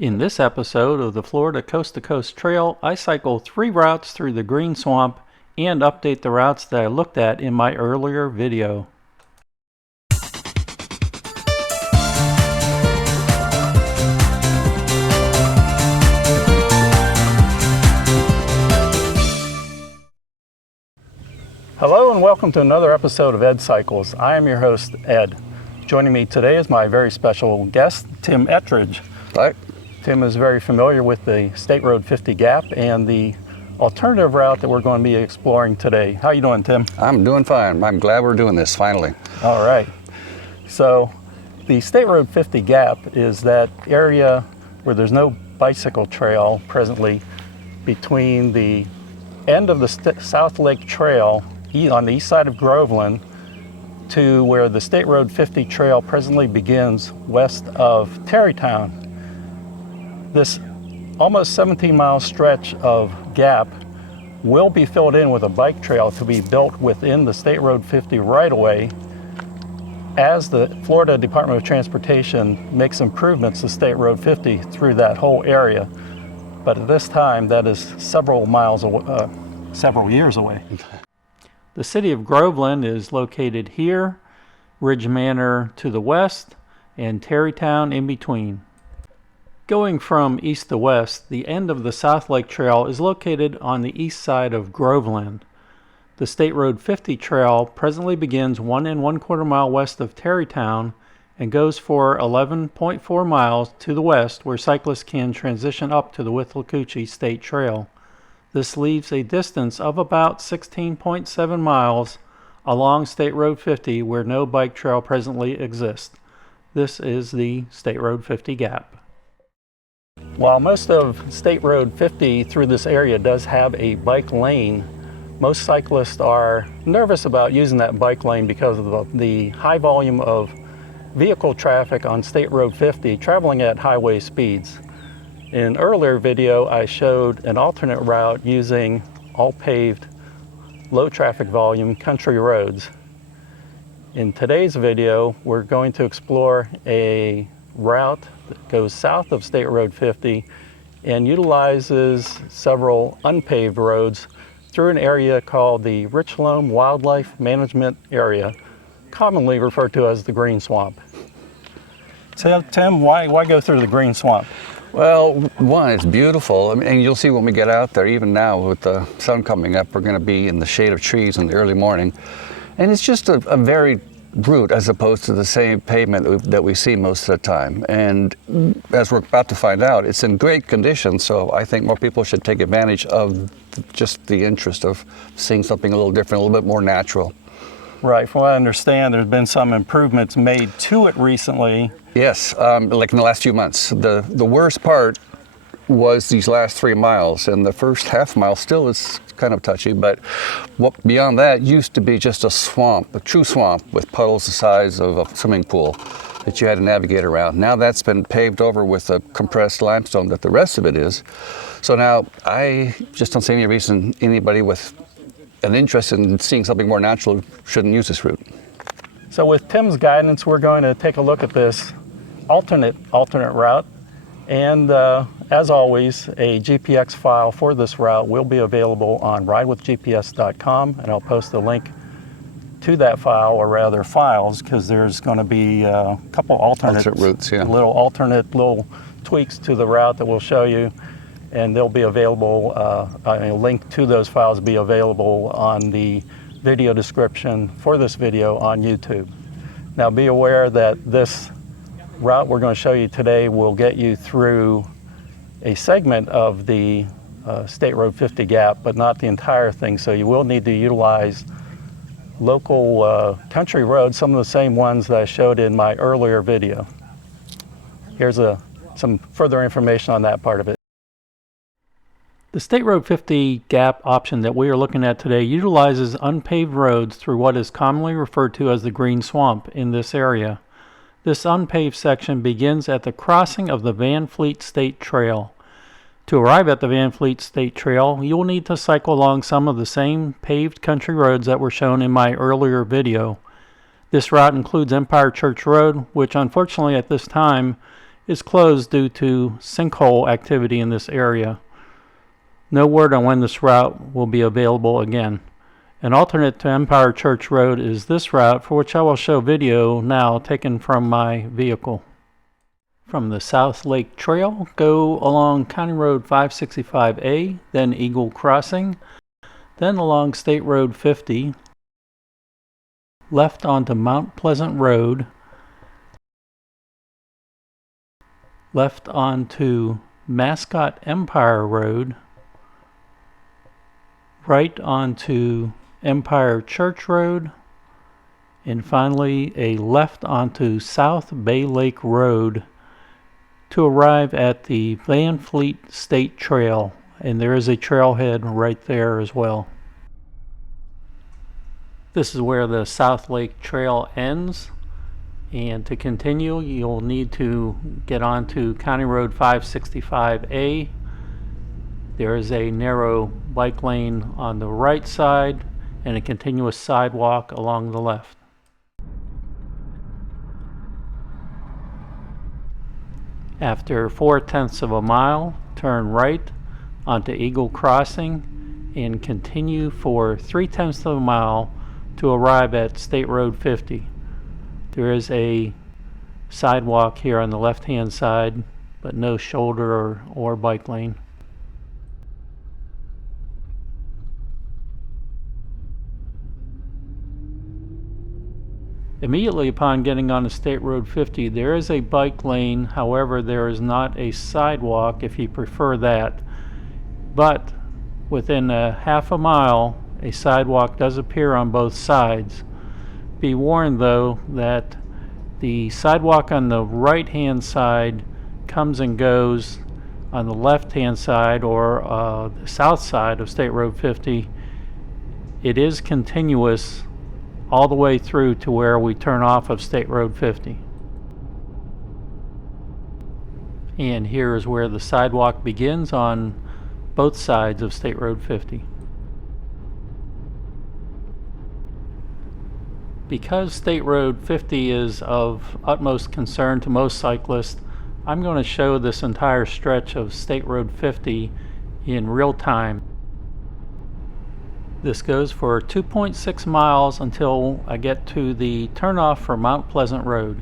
In this episode of the Florida Coast to Coast Trail, I cycle 3 routes through the Green Swamp and update the routes that I looked at in my earlier video. Hello and welcome to another episode of Ed Cycles. I am your host, Ed. Joining me today is my very special guest, Tim Ettridge. Hi. Tim is very familiar with the State Road 50 Gap and the alternative route that we're going to be exploring today. How you doing, Tim? I'm doing fine. I'm glad we're doing this finally. All right. So the State Road 50 Gap is that area where there's no bicycle trail presently between the end of the South Lake Trail on the east side of Groveland to where the State Road 50 trail presently begins west of Tarrytown. This almost 17-mile stretch of gap will be filled in with a bike trail to be built within the State Road 50 right-of-way as the Florida Department of Transportation makes improvements to State Road 50 through that whole area. But at this time, that is several years away. The city of Groveland is located here, Ridge Manor to the west, and Tarrytown in between. Going from east to west, the end of the South Lake Trail is located on the east side of Groveland. The State Road 50 trail presently begins 1 1/4 mile west of Tarrytown and goes for 11.4 miles to the west, where cyclists can transition up to the Withlacoochee State Trail. This leaves a distance of about 16.7 miles along State Road 50 where no bike trail presently exists. This is the State Road 50 Gap. While most of State Road 50 through this area does have a bike lane, most cyclists are nervous about using that bike lane because of the high volume of vehicle traffic on State Road 50 traveling at highway speeds. In an earlier video, I showed an alternate route using all paved, low traffic volume country roads. In today's video, we're going to explore a route that goes south of State Road 50 and utilizes several unpaved roads through an area called the Richloam Wildlife Management Area, commonly referred to as the Green Swamp. So Tim, why go through the Green Swamp? Well, one, it's beautiful. And you'll see when we get out there, even now with the sun coming up, we're going to be in the shade of trees in the early morning. And it's just a very route as opposed to the same pavement that we see most of the time. And as we're about to find out, it's in great condition, so I think more people should take advantage of just the interest of seeing something a little different, a little bit more natural. Right, from what I understand, there's been some improvements made to it recently. Yes, like in the last few months. The worst part was these last 3 miles, and the first half mile still is kind of touchy, but what beyond that used to be just a swamp, a true swamp with puddles the size of a swimming pool that you had to navigate around. Now that's been paved over with a compressed limestone that the rest of it is. So now I just don't see any reason anybody with an interest in seeing something more natural shouldn't use this route. So with Tim's guidance, we're going to take a look at this alternate route. And as always, a GPX file for this route will be available on ridewithgps.com, and I'll post a link to that file, or rather files, because there's going to be a couple alternate routes, yeah. little tweaks to the route that we'll show you, and they'll be available. A link to those files will be available on the video description for this video on YouTube. Now be aware that this route we're going to show you today will get you through a segment of the State Road 50 Gap, but not the entire thing. So you will need to utilize local country roads, some of the same ones that I showed in my earlier video. Here's some further information on that part of it. The State Road 50 Gap option that we are looking at today utilizes unpaved roads through what is commonly referred to as the Green Swamp in this area. This unpaved section begins at the crossing of the Van Fleet State Trail. To arrive at the Van Fleet State Trail, you will need to cycle along some of the same paved country roads that were shown in my earlier video. This route includes Empire Church Road, which unfortunately at this time is closed due to sinkhole activity in this area. No word on when this route will be available again. An alternate to Empire Church Road is this route, for which I will show video now taken from my vehicle. From the South Lake Trail, go along County Road 565A, then Eagle Crossing, then along State Road 50, left onto Mount Pleasant Road, left onto Mascot Empire Road, right onto Empire Church Road, and finally a left onto South Bay Lake Road to arrive at the Van Fleet State Trail, and there is a trailhead right there as well. This is where the South Lake Trail ends, and to continue you'll need to get onto County Road 565A. There is a narrow bike lane on the right side and a continuous sidewalk along the left. After 4/10 of a mile, turn right onto Eagle Crossing and continue for 3/10 of a mile to arrive at State Road 50. There is a sidewalk here on the left-hand side, but no shoulder or bike lane. Immediately upon getting onto State Road 50, there is a bike lane. However, there is not a sidewalk if you prefer that. But within a half a mile, a sidewalk does appear on both sides. Be warned though that the sidewalk on the right-hand side comes and goes. On the left-hand side, or the south side of State Road 50, it is continuous all the way through to where we turn off of State Road 50. And here is where the sidewalk begins on both sides of State Road 50. Because State Road 50 is of utmost concern to most cyclists, I'm going to show this entire stretch of State Road 50 in real time. This goes for 2.6 miles until I get to the turnoff for Mount Pleasant Road.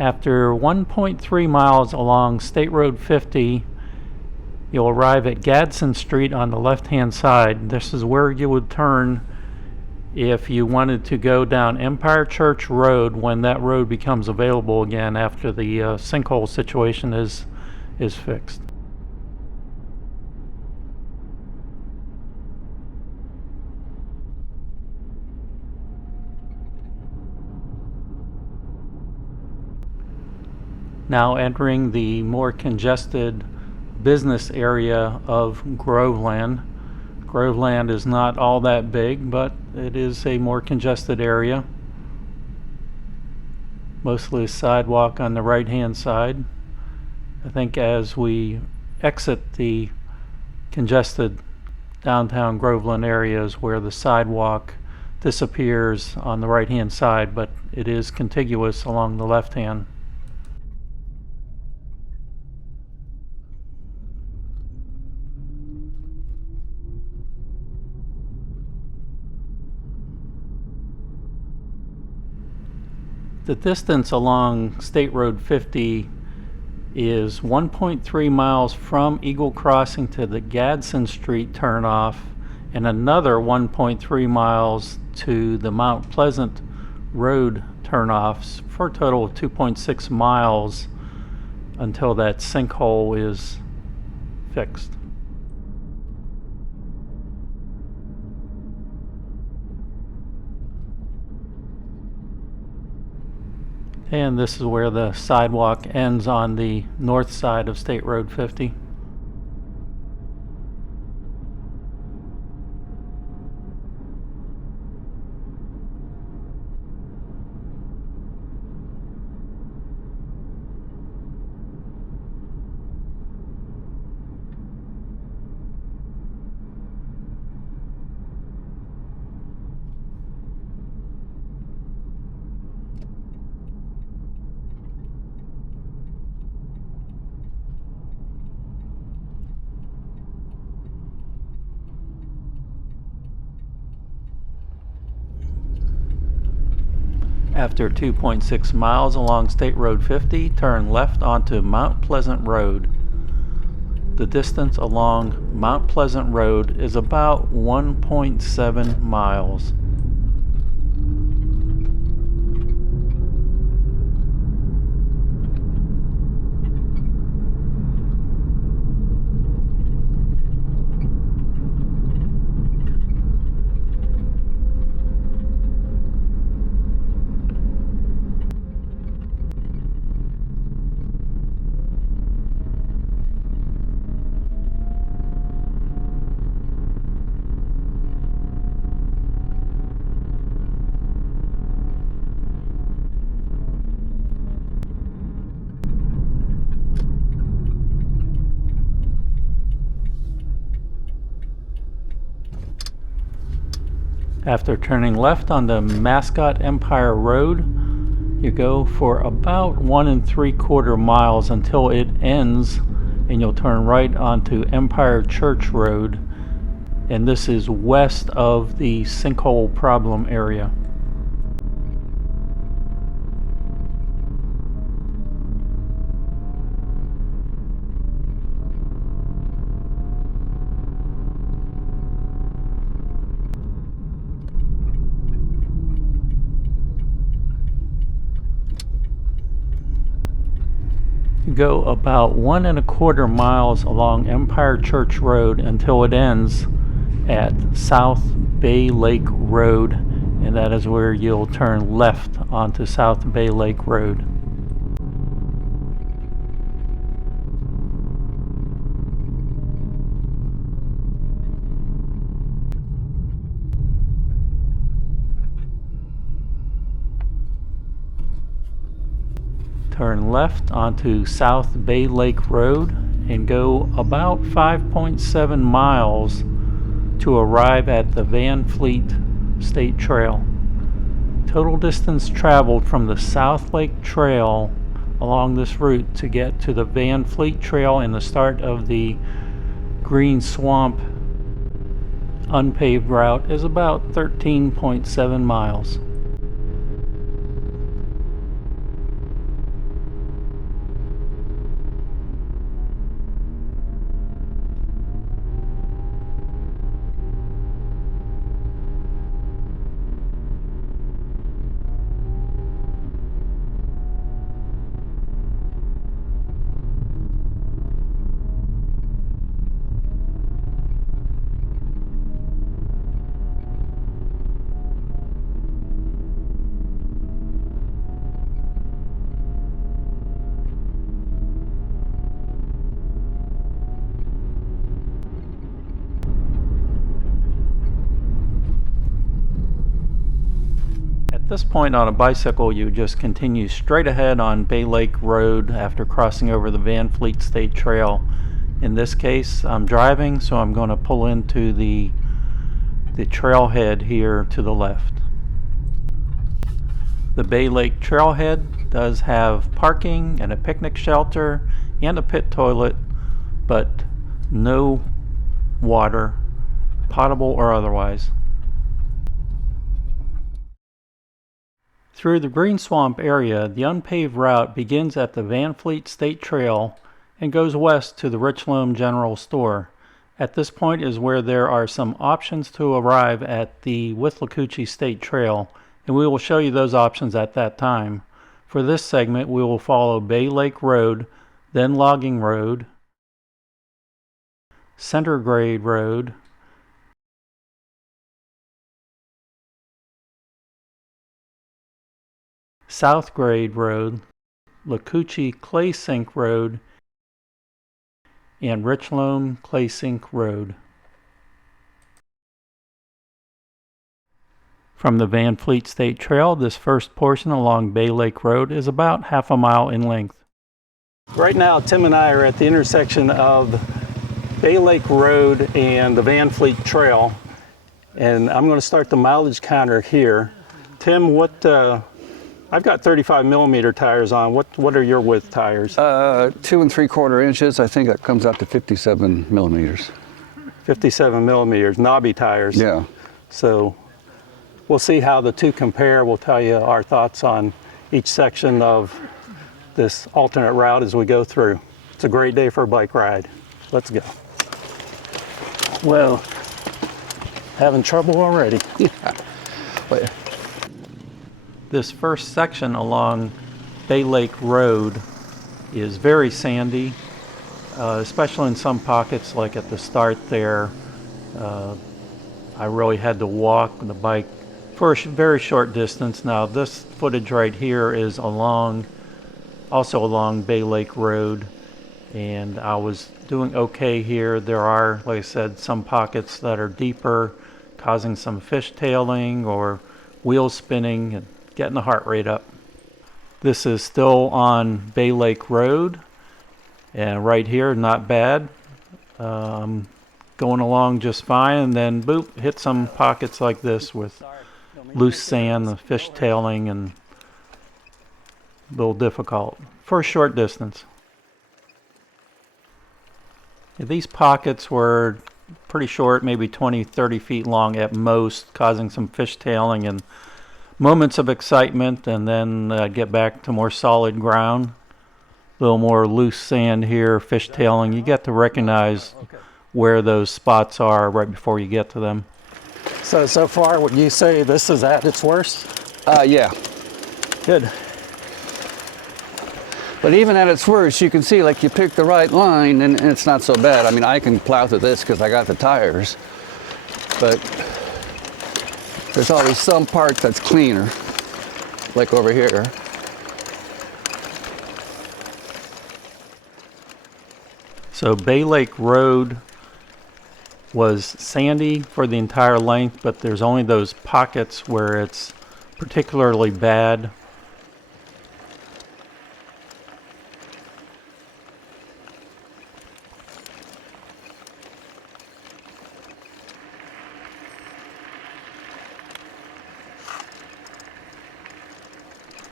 After 1.3 miles along State Road 50, you'll arrive at Gadsden Street on the left-hand side. This is where you would turn if you wanted to go down Empire Church Road when that road becomes available again after the sinkhole situation is fixed. Now entering the more congested business area of Groveland. Groveland is not all that big, but it is a more congested area. Mostly a sidewalk on the right-hand side. I think as we exit the congested downtown Groveland areas where the sidewalk disappears on the right-hand side, but it is contiguous along the left-hand. The distance along State Road 50 is 1.3 miles from Eagle Crossing to the Gadsden Street turnoff, and another 1.3 miles to the Mount Pleasant Road turnoffs, for a total of 2.6 miles until that sinkhole is fixed. And this is where the sidewalk ends on the north side of State Road 50. After 2.6 miles along State Road 50, turn left onto Mount Pleasant Road. The distance along Mount Pleasant Road is about 1.7 miles. After turning left onto Mascot Empire Road, you go for about 1 3/4 miles until it ends, and you'll turn right onto Empire Church Road, and this is west of the sinkhole problem area. Go about 1 1/4 miles along Empire Church Road until it ends at South Bay Lake Road, and that is where you'll turn left onto South Bay Lake Road. Turn left onto South Bay Lake Road and go about 5.7 miles to arrive at the Van Fleet State Trail. Total distance traveled from the South Lake Trail along this route to get to the Van Fleet Trail and the start of the Green Swamp unpaved route is about 13.7 miles. At this point on a bicycle, you just continue straight ahead on Bay Lake Road after crossing over the Van Fleet State Trail. In this case, I'm driving, so I'm going to pull into the trailhead here to the left. The Bay Lake Trailhead does have parking and a picnic shelter and a pit toilet, but no water, potable or otherwise. Through the Green Swamp area, the unpaved route begins at the Van Fleet State Trail and goes west to the Richloam General Store. At this point is where there are some options to arrive at the Withlacoochee State Trail, and we will show you those options at that time. For this segment, we will follow Bay Lake Road, then Logging Road, Center Grade Road, South Grade Road, Withlacoochee Clay Sink Road, and Richloam Clay Sink Road. From the Van Fleet State Trail, this first portion along Bay Lake Road is about half a mile in length. Right now, Tim and I are at the intersection of Bay Lake Road and the Van Fleet Trail, and I'm going to start the mileage counter here. Tim, I've got 35 millimeter tires on. What are your width tires? 2 3/4 inches. I think that comes out to 57 millimeters. 57 millimeters, knobby tires. Yeah. So we'll see how the two compare. We'll tell you our thoughts on each section of this alternate route as we go through. It's a great day for a bike ride. Let's go. Well, having trouble already. Yeah. Wait. This first section along Bay Lake Road is very sandy, especially in some pockets like at the start there. I really had to walk the bike for a very short distance. Now this footage right here is also along Bay Lake Road, and I was doing okay here. There are, like I said, some pockets that are deeper, causing some fishtailing or wheel spinning and getting the heart rate up. This is still on Bay Lake Road, and right here, not bad. Going along just fine, and then boop, hit some pockets like this with loose sand, the fishtailing, and a little difficult for a short distance. These pockets were pretty short, maybe 20-30 feet long at most, causing some fishtailing and moments of excitement, and then get back to more solid ground. A little more loose sand here, fishtailing. You get to recognize where those spots are right before you get to them. So far, would you say this is at its worst? Yeah. Good. But even at its worst, you can see like you picked the right line and it's not so bad. I mean, I can plow through this because I got the tires, but there's always some part that's cleaner, like over here. So Bay Lake Road was sandy for the entire length, but there's only those pockets where it's particularly bad.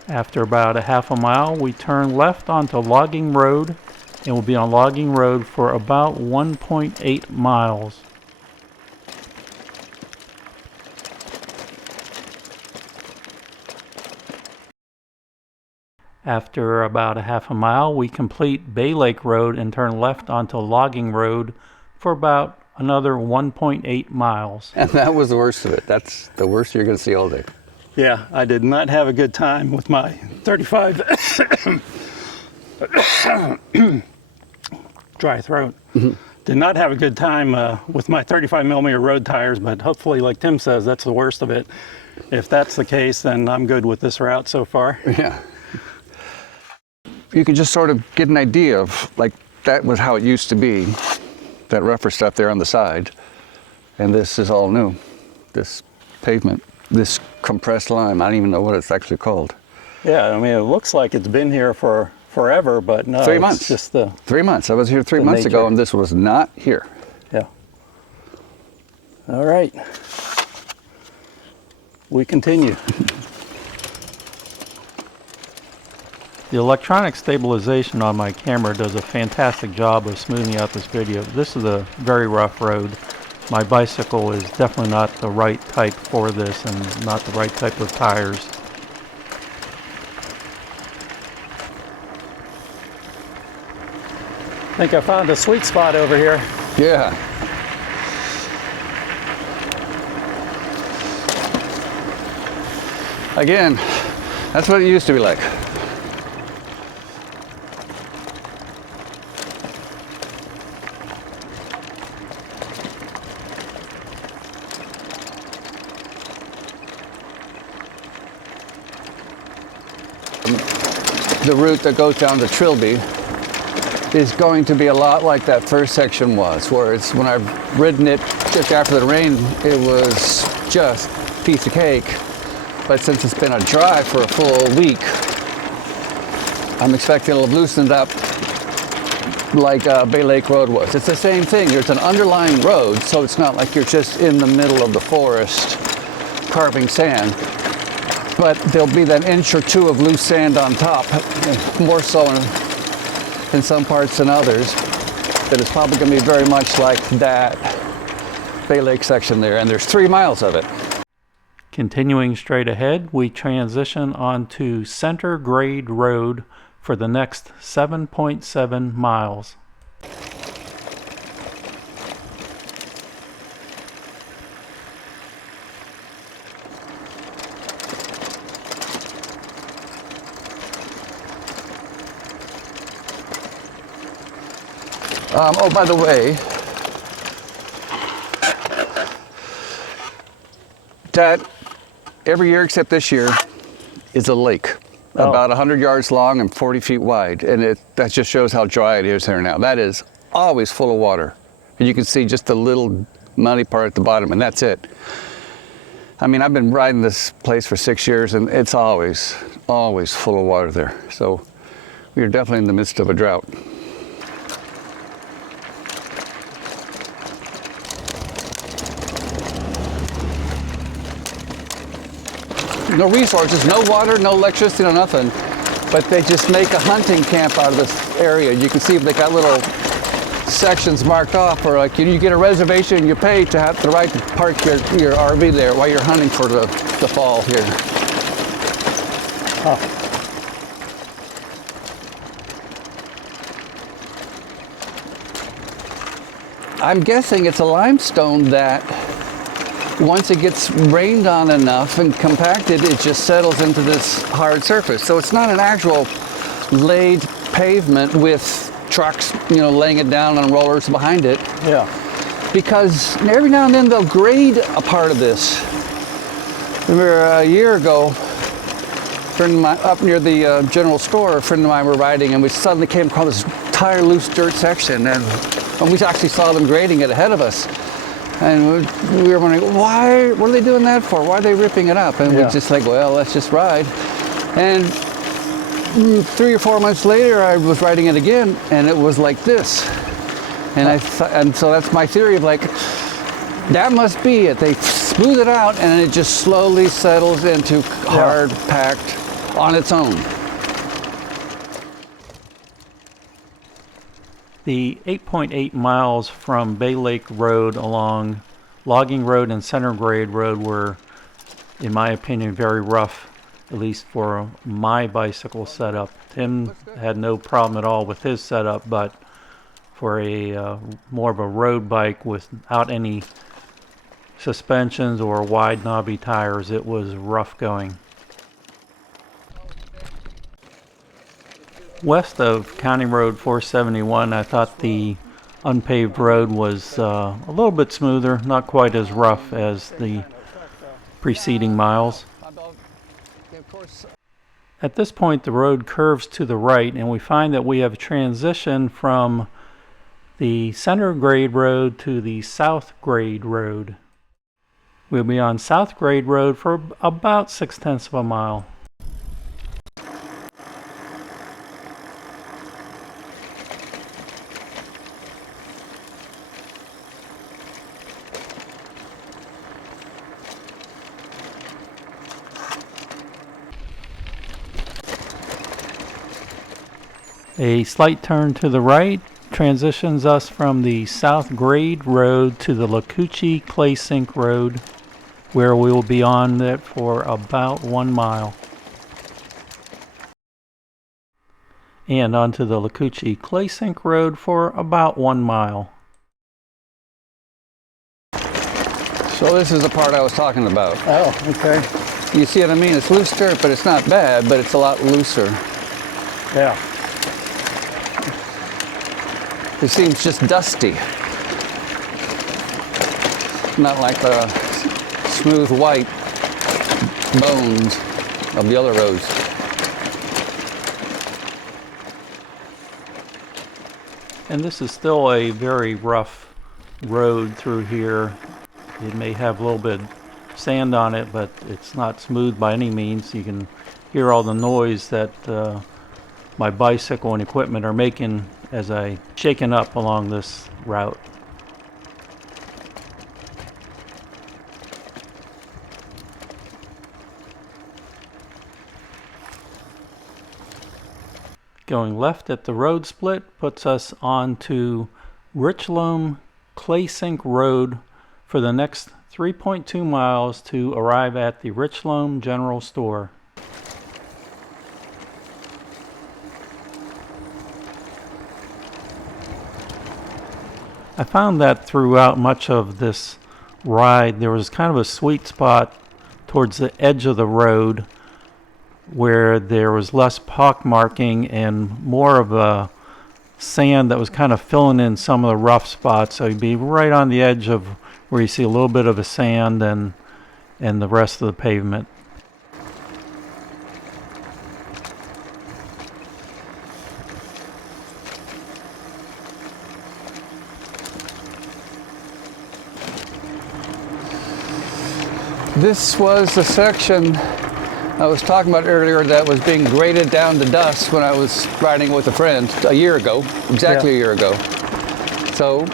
After about a half a mile, we turn left onto Logging Road, and we'll be on Logging Road for about 1.8 miles. After about a half a mile, we complete Bay Lake Road and turn left onto Logging Road for about another 1.8 miles. And that was the worst of it. That's the worst you're going to see all day. Yeah, I did not have a good time with my 35 dry throat. Mm-hmm. Did not have a good time with my 35 millimeter road tires, but hopefully, like Tim says, that's the worst of it. If that's the case, then I'm good with this route so far. Yeah. You can just sort of get an idea of, like, that was how it used to be, that rougher stuff there on the side. And this is all new, this pavement, this compressed lime. I don't even know what it's actually called. Yeah, I mean, it looks like it's been here for forever, but no. 3 months. It's just the 3 months. I was here 3 months ago, and this was not here. Yeah. All right. We continue. The electronic stabilization on my camera does a fantastic job of smoothing out this video. This is a very rough road. My bicycle is definitely not the right type for this and not the right type of tires. I think I found a sweet spot over here. Yeah. Again, that's what it used to be like. The route that goes down to Trilby is going to be a lot like that first section was, where it's, when I've ridden it just after the rain, it was just a piece of cake. But since it's been a dry for a full week, I'm expecting it'll have loosened up like Bay Lake Road was. It's the same thing. There's an underlying road, so it's not like you're just in the middle of the forest carving sand. But there'll be that inch or two of loose sand on top, more so in some parts than others. That it's probably going to be very much like that Bay Lake section there, and there's 3 miles of it. Continuing straight ahead, we transition onto Center Grade Road for the next 7.7 miles. Oh, by the way, that every year except this year is a lake, about 100 yards long and 40 feet wide, and that just shows how dry it is here now. That is always full of water, and you can see just a little muddy part at the bottom, and that's it. I mean, I've been riding this place for 6 years, and it's always full of water there. So we are definitely in the midst of a drought. No resources, no water, no electricity, no nothing. But they just make a hunting camp out of this area. You can see if they got little sections marked off, or like you get a reservation and you pay to have the right to park your RV there while you're hunting for the fall here. Oh. I'm guessing it's a limestone that once it gets rained on enough and compacted, it just settles into this hard surface. So it's not an actual laid pavement with trucks, laying it down on rollers behind it. Yeah. Because every now and then they'll grade a part of this. Remember a year ago, a friend of mine, up near the general store, a friend of mine were riding, and we suddenly came across this entire loose dirt section, and we actually saw them grading it ahead of us. And we were wondering, what are they doing that for? Why are they ripping it up? And we just like, well, let's just ride. And 3 or 4 months later, I was riding it again, and it was like this. And so that's my theory of like, that must be it. They smooth it out, and it just slowly settles into hard, packed on its own. The 8.8 miles from Bay Lake Road along Logging Road and Center Grade Road were, in my opinion, very rough, at least for my bicycle setup. Tim had no problem at all with his setup, but for a more of a road bike without any suspensions or wide knobby tires, it was rough going. West of County Road 471, I thought the unpaved road was a little bit smoother, not quite as rough as the preceding miles. At this point, the road curves to the right, and we find that we have transitioned from the Center Grade Road to the South Grade Road. We'll be on South Grade Road for about 0.6 of a mile. A slight turn to the right transitions us from the South Grade Road to the Withlacoochee Clay Sink Road, where we will be on it for about 1 mile. And onto the Withlacoochee Clay Sink Road for about 1 mile. So this is the part I was talking about. Oh, okay. You see what I mean? It's loose dirt, but it's not bad, but it's a lot looser. Yeah. It seems just dusty. Not like the smooth white bones of the other roads. And this is still a very rough road through here. It may have a little bit of sand on it, but it's not smooth by any means. You can hear all the noise that my bicycle and equipment are making as I shaken up along this route. Going left at the road split puts us on to Richloam Clay Sink Road for the next 3.2 miles to arrive at the Richloam General Store. I found that throughout much of this ride there was kind of a sweet spot towards the edge of the road where there was less pockmarking and more of a sand that was kind of filling in some of the rough spots. So you'd be right on the edge of where you see a little bit of a sand and the rest of the pavement. This was the section I was talking about earlier that was being graded down to dust when I was riding with a friend a year ago, exactly a year ago. So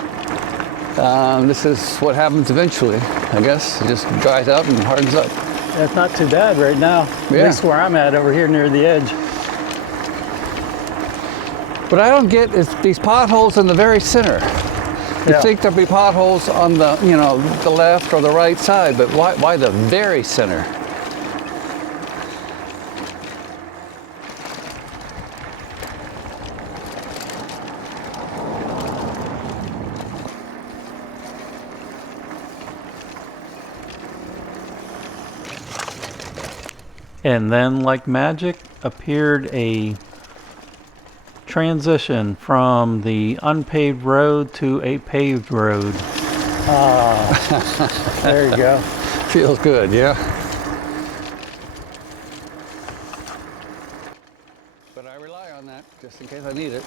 this is what happens eventually, I guess. It just dries out and hardens up. That's not too bad right now, at least where I'm at over here near the edge. What I don't get is these potholes in the very center. You think there'd be potholes on the, the left or the right side, but why the very center? And then, like magic, appeared a transition from the unpaved road to a paved road. There you go. Feels good, yeah. But I rely on that just in case I need it.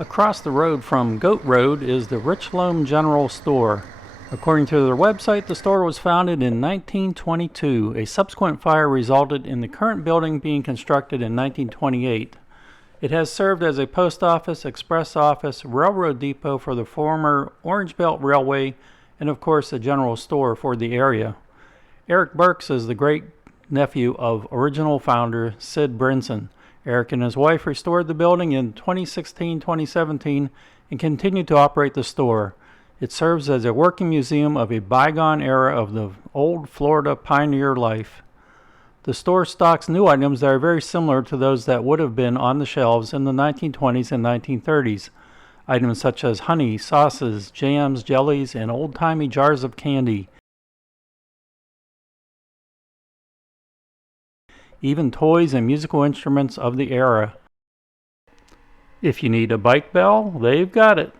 Across the road from Goat Road is the Richloam General Store. According to their website, the store was founded in 1922. A subsequent fire resulted in the current building being constructed in 1928. It has served as a post office, express office, railroad depot for the former Orange Belt Railway, and of course a general store for the area. Eric Burks is the great-nephew of original founder Sid Brinson. Eric and his wife restored the building in 2016-2017 and continue to operate the store. It serves as a working museum of a bygone era of the old Florida pioneer life. The store stocks new items that are very similar to those that would have been on the shelves in the 1920s and 1930s. Items such as honey, sauces, jams, jellies, and old-timey jars of candy. Even toys and musical instruments of the era. If you need a bike bell, they've got it.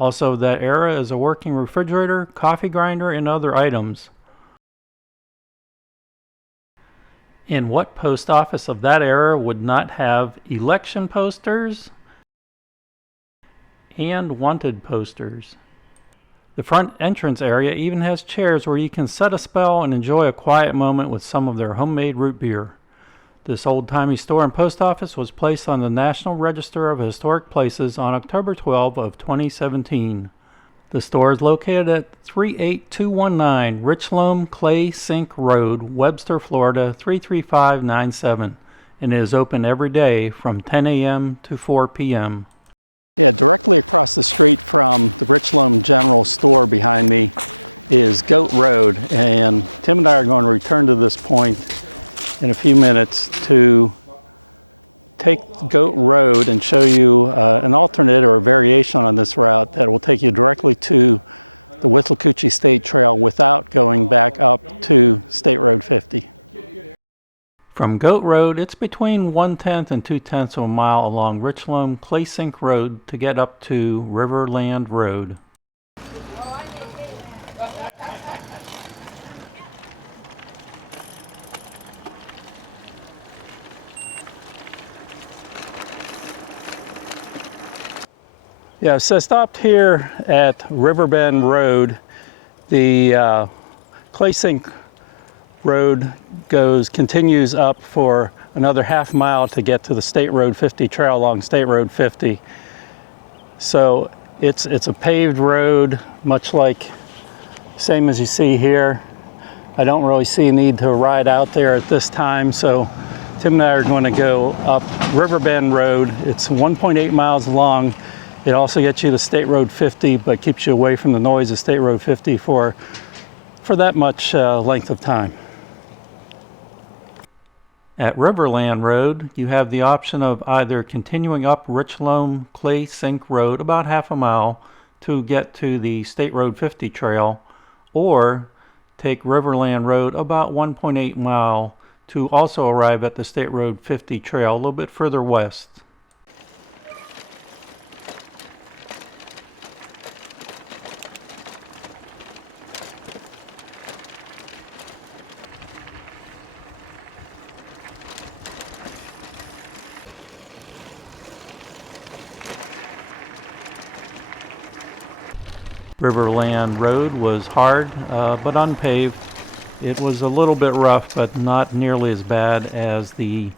Also of that era is a working refrigerator, coffee grinder, and other items. And what post office of that era would not have election posters and wanted posters? The front entrance area even has chairs where you can set a spell and enjoy a quiet moment with some of their homemade root beer. This old-timey store and post office was placed on the National Register of Historic Places on October 12 of 2017. The store is located at 38219 Richloam Clay Sink Road, Webster, Florida 33597, and it is open every day from 10 a.m. to 4 p.m. From Goat Road, it's between 1/10 and 2/10 of a mile along Richloam Clay Sink Road to get up to Riverland Road. Yeah, so I stopped here at Riverbend Road. The Clay Sink Road continues up for another half mile to get to the State Road 50 trail along State Road 50. So It's a paved road, much like same as you see here. I don't really see a need to ride out there at this time, so Tim and I are going to go up Riverbend Road. It's 1.8 miles long. It also gets you to State Road 50, but keeps you away from the noise of State Road 50 for that much length of time. At Riverland Road, you have the option of either continuing up Richloam Clay Sink Road about half a mile to get to the State Road 50 trail, or take Riverland Road about 1.8 mile to also arrive at the State Road 50 trail a little bit further west. Riverland Road was hard but unpaved. It was a little bit rough, but not nearly as bad as the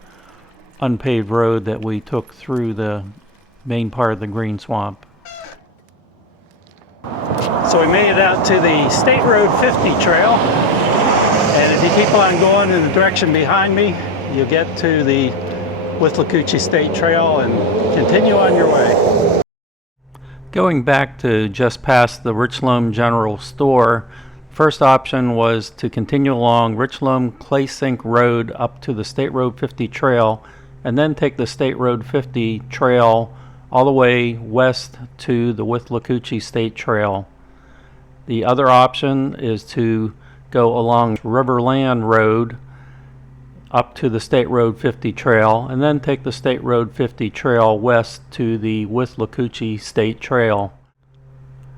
unpaved road that we took through the main part of the green swamp. So we made it out to the State Road 50 trail, and if you keep on going in the direction behind me, you'll get to the Withlacoochee State Trail and continue on your way. Going back to just past the Richloam General Store, first option was to continue along Richloam Clay Sink Road up to the State Road 50 trail, and then take the State Road 50 trail all the way west to the Withlacoochee State Trail. The other option is to go along Riverland Road up to the State Road 50 trail, and then take the State Road 50 trail west to the Withlacoochee State Trail.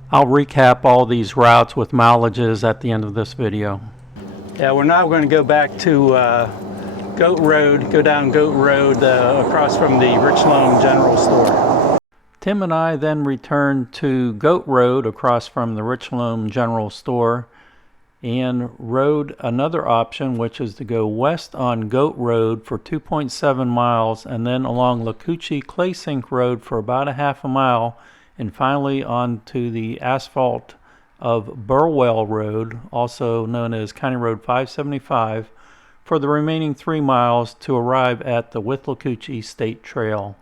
I'll recap all these routes with mileages at the end of this video. Yeah, we're now going to go back to Goat Road, go down Goat Road across from the Richloam General Store. Tim and I then returned to Goat Road across from the Richloam General Store and rode another option, which is to go west on Goat Road for 2.7 miles and then along Lacoochee Clay Sink Road for about a half a mile, and finally on to the asphalt of Burwell Road, also known as County Road 575, for the remaining 3 miles to arrive at the Withlacoochee State Trail.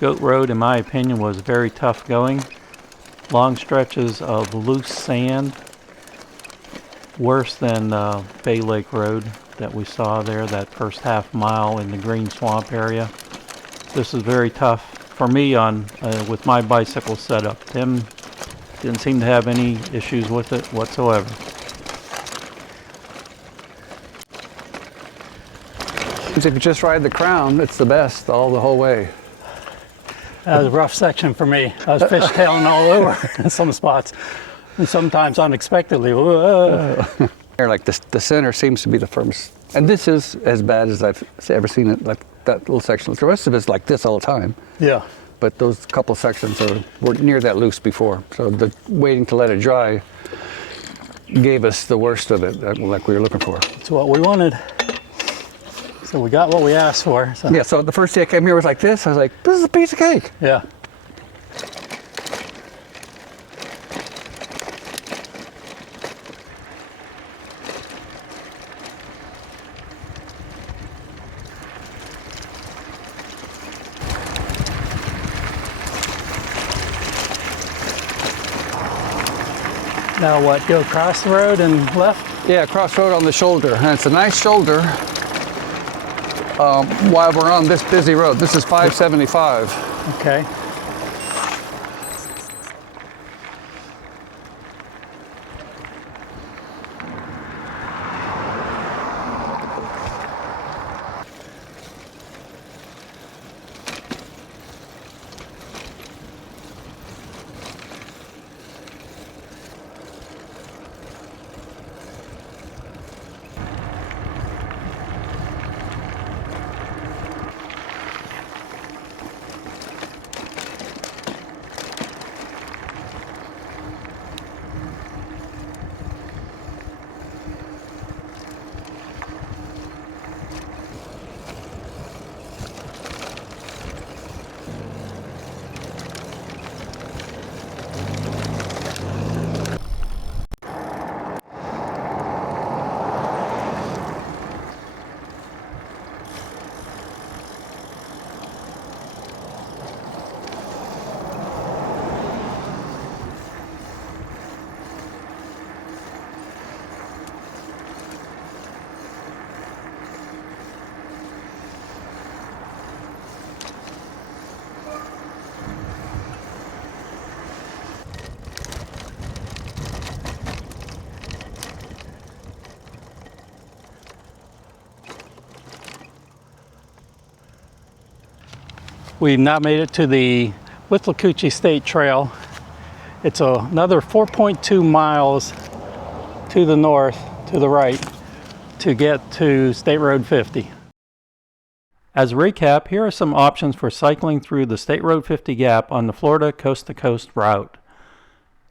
Goat Road, in my opinion, was very tough going. Long stretches of loose sand, worse than Bay Lake Road that we saw there, that first half mile in the green swamp area. This is very tough for me on with my bicycle setup. Tim didn't seem to have any issues with it whatsoever. If you just ride the crown, it's the best all the whole way. That was a rough section for me. I was fishtailing all over in some spots, and sometimes unexpectedly. Like the center seems to be the firmest, and this is as bad as I've ever seen it. Like that little section. The rest of it's like this all the time. Yeah. But those couple sections were near that loose before, so the waiting to let it dry gave us the worst of it, like we were looking for. It's what we wanted. So we got what we asked for. So. Yeah, so the first day I came here was like this. I was like, this is a piece of cake. Yeah. Now what, go across the road and left? Yeah, cross road on the shoulder, and it's a nice shoulder. While we're on this busy road. This is 575. Okay. We've now made it to the Withlacoochee State Trail. It's another 4.2 miles to the north, to the right, to get to State Road 50. As a recap, here are some options for cycling through the State Road 50 gap on the Florida coast-to-coast route.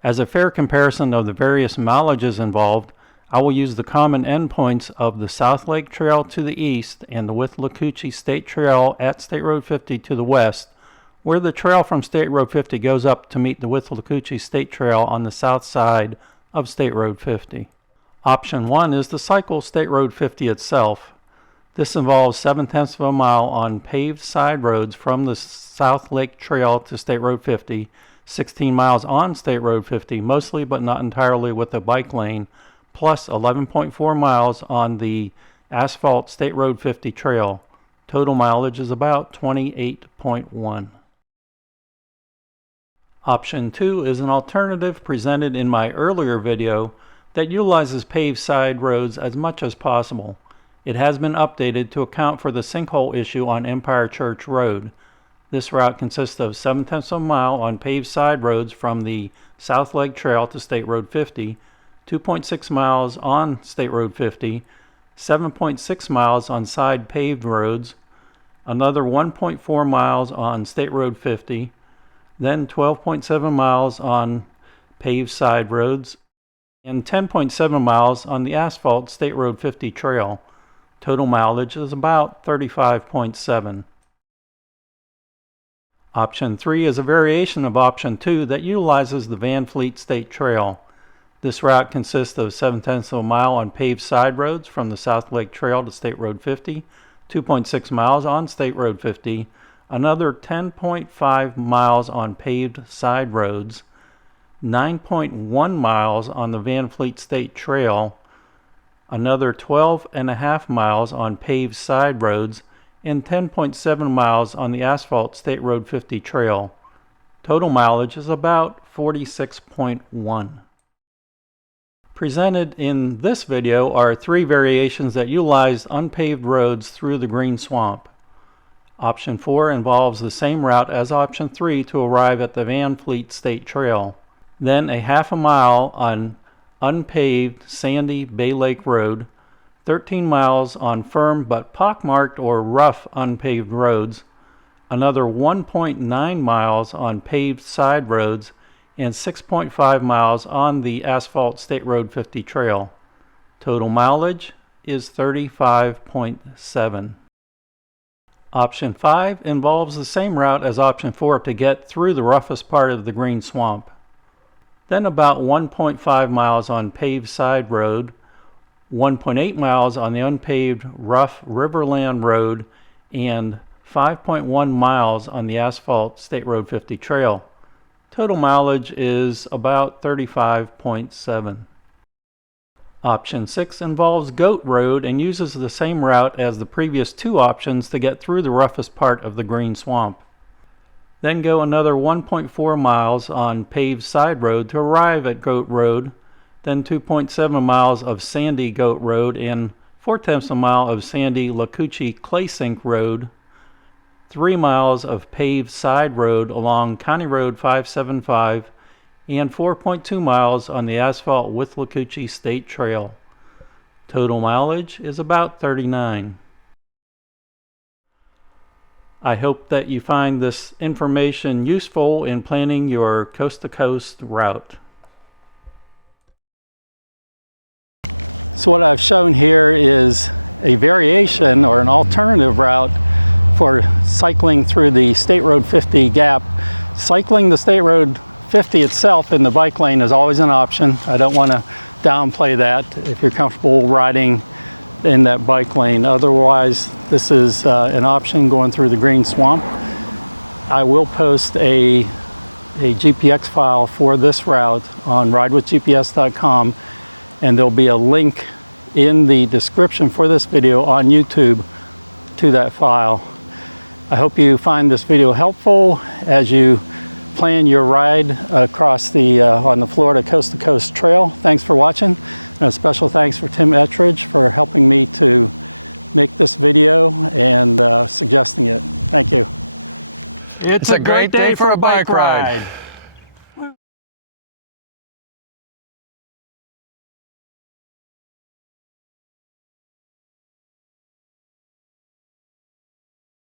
As a fair comparison of the various mileages involved, I will use the common endpoints of the South Lake Trail to the east and the Withlacoochee State Trail at State Road 50 to the west, where the trail from State Road 50 goes up to meet the Withlacoochee State Trail on the south side of State Road 50. Option 1 is to cycle State Road 50 itself. This involves 7/10 of a mile on paved side roads from the South Lake Trail to State Road 50, 16 miles on State Road 50, mostly but not entirely with a bike lane, plus 11.4 miles on the asphalt State Road 50 trail. Total mileage is about 28.1. Option 2 is an alternative presented in my earlier video that utilizes paved side roads as much as possible. It has been updated to account for the sinkhole issue on Empire Church Road. This route consists of 7/10 of a mile on paved side roads from the South Lake Trail to State Road 50, 2.6 miles on State Road 50, 7.6 miles on side paved roads, another 1.4 miles on State Road 50, then 12.7 miles on paved side roads, and 10.7 miles on the asphalt State Road 50 trail. Total mileage is about 35.7. Option 3 is a variation of Option 2 that utilizes the Van Fleet State Trail. This route consists of 7/10 of a mile on paved side roads from the South Lake Trail to State Road 50, 2.6 miles on State Road 50, another 10.5 miles on paved side roads, 9.1 miles on the Van Fleet State Trail, another 12.5 miles on paved side roads, and 10.7 miles on the asphalt State Road 50 trail. Total mileage is about 46.1. Presented in this video are 3 variations that utilize unpaved roads through the green swamp. Option 4 involves the same route as Option 3 to arrive at the Van Fleet State Trail. Then a half a mile on unpaved sandy Bay Lake Road, 13 miles on firm but pockmarked or rough unpaved roads, another 1.9 miles on paved side roads, and 6.5 miles on the asphalt State Road 50 trail. Total mileage is 35.7. Option 5 involves the same route as Option 4 to get through the roughest part of the green swamp. Then about 1.5 miles on paved side road, 1.8 miles on the unpaved rough Riverland Road, and 5.1 miles on the asphalt State Road 50 trail. Total mileage is about 35.7. Option 6 involves Goat Road and uses the same route as the previous 2 options to get through the roughest part of the green swamp. Then go another 1.4 miles on paved side road to arrive at Goat Road, then 2.7 miles of sandy Goat Road and 4/10 of a mile of sandy Withlacoochee Clay Sink Road, 3 miles of paved side road along County Road 575, and 4.2 miles on the asphalt Withlacoochee State Trail. Total mileage is about 39. I hope that you find this information useful in planning your coast-to-coast route. It's a great day for a bike ride.